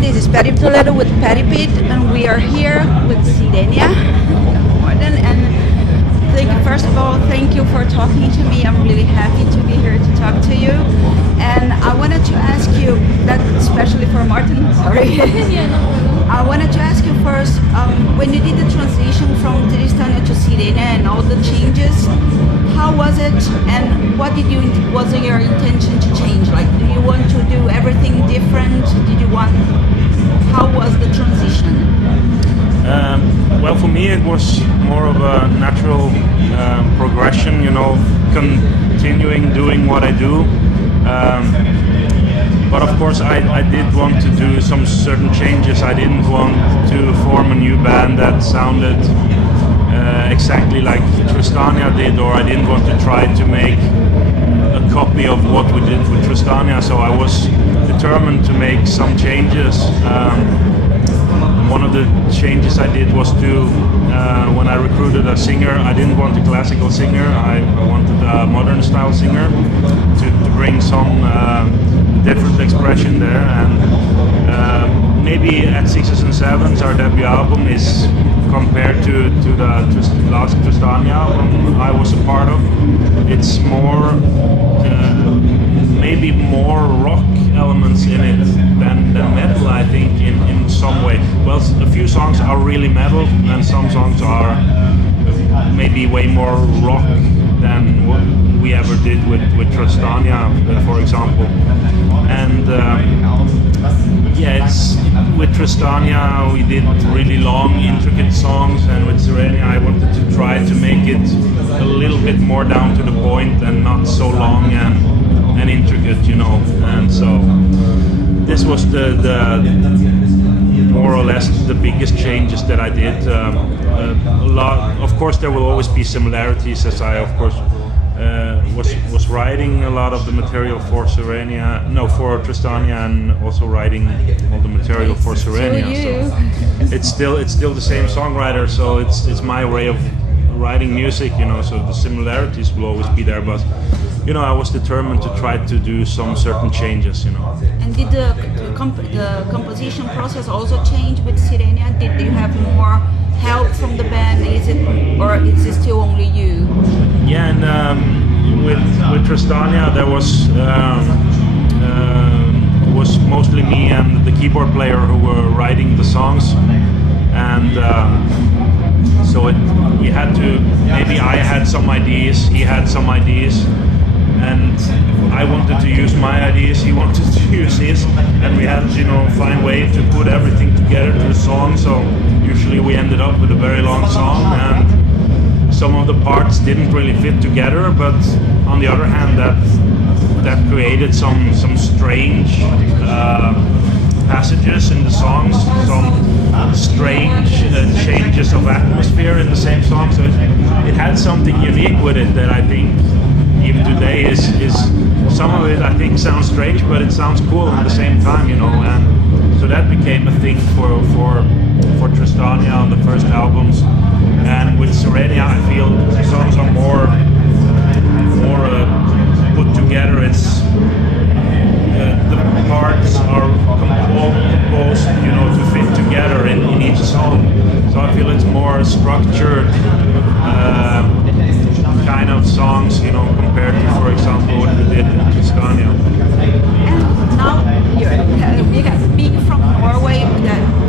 this is Patty Toledo with Patty Pete, and we are here with Sirenia. And first of all, thank you for talking to me. I'm really happy to be here to talk to you. And I wanted to ask you, that especially for Martin, sorry. I wanted to ask you first, when you did the transition from Tristania to Sirenia and all the changes, how was it, and what was your intention to change? Like, do you want to do everything different? How was the transition? Well, for me it was more of a natural progression, continuing doing what I do. But of course I did want to do some certain changes. I didn't want to form a new band that sounded exactly like Tristania did, or I didn't want to try to make a copy of what we did with Tristania, so I was determined to make some changes. One of the changes I did was when I recruited a singer, I didn't want a classical singer, I wanted a modern style singer to bring some different expression there. And maybe at Sixes and Sevens, our debut album, is compared to the last Tristania album I was a part of, it's more maybe more rock elements in it than metal, I think, in some way. Well, a few songs are really metal, and some songs are maybe way more rock than what we ever did with Tristania, for example. And it's with Tristania we did really long, intricate songs, and with Sirenia I wanted to try to make it a little bit more down to the point and not so long and intricate, and so this was the more or less the biggest changes that I did. A lot, of course, there will always be similarities, as I of course was writing a lot of the material for for Tristania, and also writing all the material for Sirenia. So it's still the same songwriter, so it's my way of writing music, so the similarities will always be there, but I was determined to try to do some certain changes, And did the composition process also change with Sirenia? Did you have more help from the band? Is it still only you? Yeah, and with Tristania there was mostly me and the keyboard player who were writing the songs, and so we had to, maybe I had some ideas, he had some ideas, and I wanted to use my ideas, he wanted to use his, and we had to find a way to put everything together to a song. So usually we ended up with a very long song, and some of the parts didn't really fit together, but on the other hand that created some strange passages in the songs, some strange changes of atmosphere in the same song. So it had something unique with it that I think even today is some of it I think sounds strange, but it sounds cool at the same time, and so that became a thing for Tristania on the first albums. And with Sirenia I feel the songs are more put together. It's the parts are all composed, to fit together in each song. So I feel it's more structured kind of songs, compared to, for example, what we did in Tristania. And now being from Norway,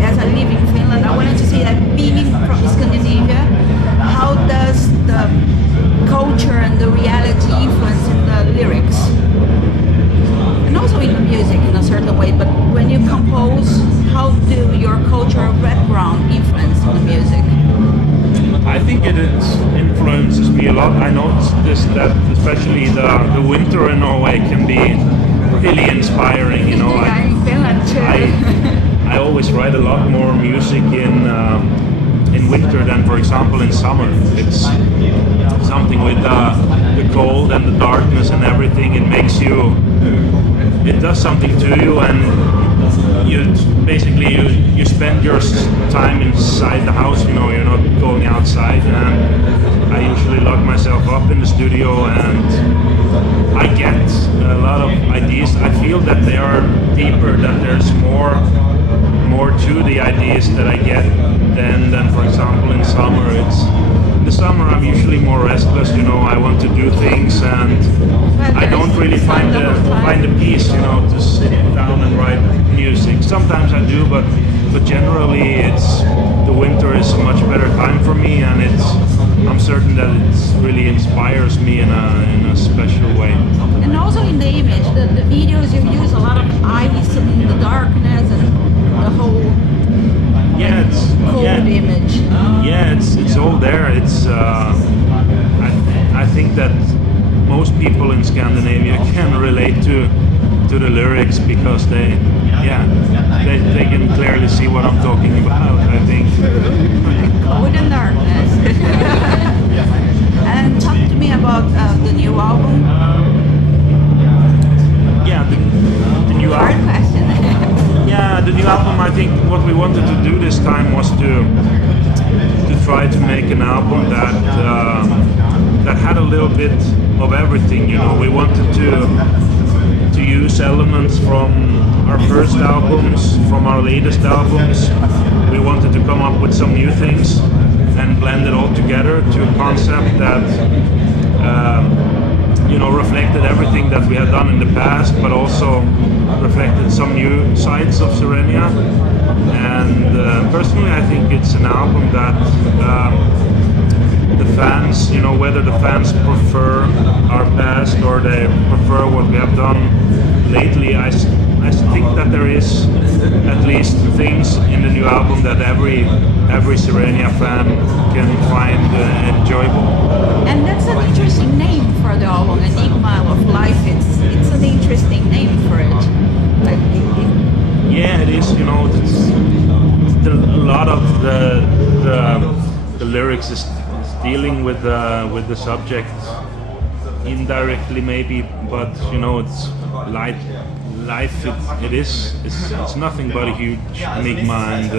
as I live in Finland, I wanted to say that being from Scandinavia, how does the culture and the reality influence in the lyrics? And also in the music in a certain way, but when you compose, how do your cultural background influence the music? I think it influences me a lot. I noticed that especially the winter in Norway can be really inspiring, Yeah, in Finland too. I always write a lot more music in winter than, for example, in summer. It's something with the cold and the darkness and everything. It does something to you, and you spend your time inside the house. You know, you're not going outside, and I usually lock myself up in the studio, and I get a lot of ideas. I feel that they are deeper, that there's more to the ideas that I get than for example in summer. In the summer I'm usually more restless, you know, I want to do things, and I don't really find the peace, you know, to sit down and write music. Sometimes I do, but generally the winter is a much better time for me, and I'm certain that it really inspires me in a special way. And also in the image, the videos you use a lot of ice and the darkness and the whole cold image. Yeah, it's all there. I think that most people in Scandinavia can relate to the lyrics because they can clearly see what I'm talking about, I think. Cold and darkness. And talk to me about the new album. Yeah, the new Hard album. question. Yeah, the new album, I think what we wanted to do this time was to try to make an album that had a little bit of everything, you know. We wanted to use elements from our first albums, from our latest albums. We wanted to come up with some new things and blend it all together to a concept that you know, reflected everything that we had done in the past, but also reflected some new sides of Sirenia. And personally, I think it's an album that the fans, you know, whether the fans prefer our past or they prefer what we have done lately, I think that there is at least things in the new album that every Sirenia fan can find enjoyable. And that's an interesting name for the album, Enigma of Life. It's an interesting name for it. Like yeah, it is. You know, a lot of the lyrics is dealing with the subject indirectly, maybe, but you know, it's life. It's nothing but a huge enigma, and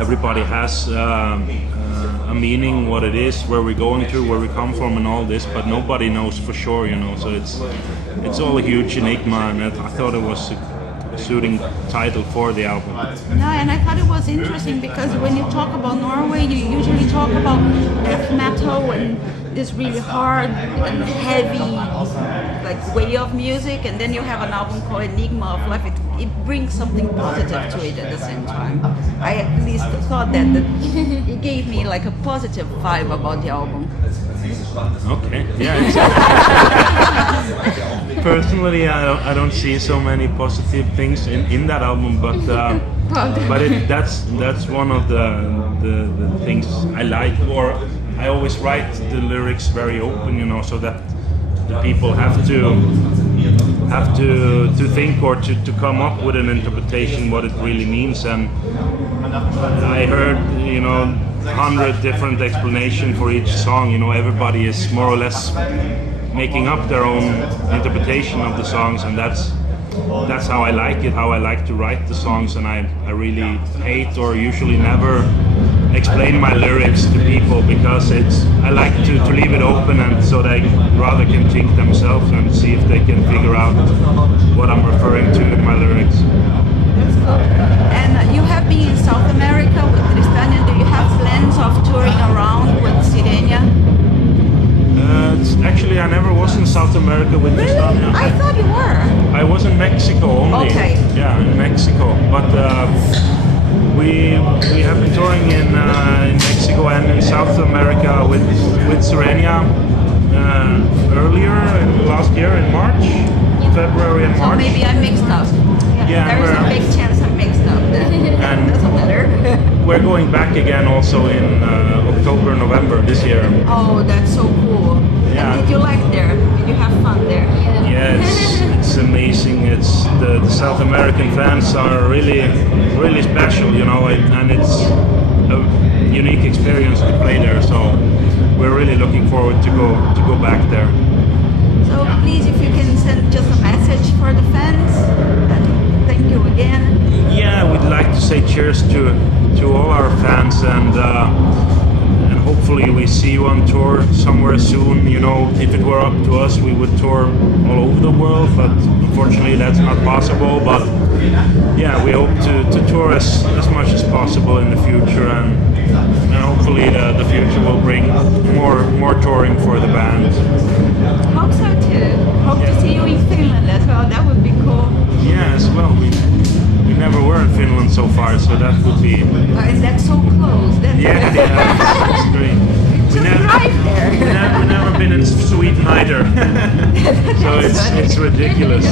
everybody has a meaning, what it is, where we're going to, where we come from, and all this, but nobody knows for sure, you know. So it's all a huge enigma, and I thought it was a suiting title for the album. no, and I thought it was interesting because when you talk about Norway, you usually talk about death metal and this really hard and heavy like way of music, and then you have an album called Enigma of Life. It brings something positive to it at the same time. I at least thought that it gave me like a positive vibe about the album. Okay, yeah. Personally, I don't see so many positive things in that album, but that's one of the things I like. Or I always write the lyrics very open, you know, so that the people have to think or to come up with an interpretation what it really means. And I heard, you know, 100 different explanations for each song. You know, everybody is more or less making up their own interpretation of the songs, and that's how I like it, how I like to write the songs. And I really hate or usually never explain my lyrics to people, because I like to leave it open, and so they rather can think themselves and see if they can figure out what I'm referring to in my lyrics. That's cool. And you have been in South America with Tristania. Do you have plans of touring around with Sirenia? Actually, I never was in South America with Tristania. I thought you were. I was in Mexico only. Okay. Yeah, in Mexico. But we have been touring in Mexico and in South America with Sirenia earlier in last year in March, February and So March. maybe I mixed up. Yeah, There's a big chance I mixed up then. And doesn't matter. we're going back again also in October, November this year. Oh, that's so cool. Yeah. And did you like there? Did you have fun there? Yeah, it's amazing. It's the South American fans are really special, you know, and it's a unique experience to play there. So we're really looking forward to go back there. So please, if you can send just a message for the fans, and thank say cheers to all our fans, and hopefully we see you on tour somewhere soon. You know, if it were up to us, we would tour all over the world, but unfortunately that's not possible. But yeah, we hope to tour as much as possible in the future, and hopefully the future will bring more touring for the band. Hope so too. Hope to see you in Finland as well. That would be cool. Yeah, as well. We never were in Finland so far, so that would be. And that's so close. Yeah, it's great. Just drive there. We've never been in Sweden either, so it's ridiculous.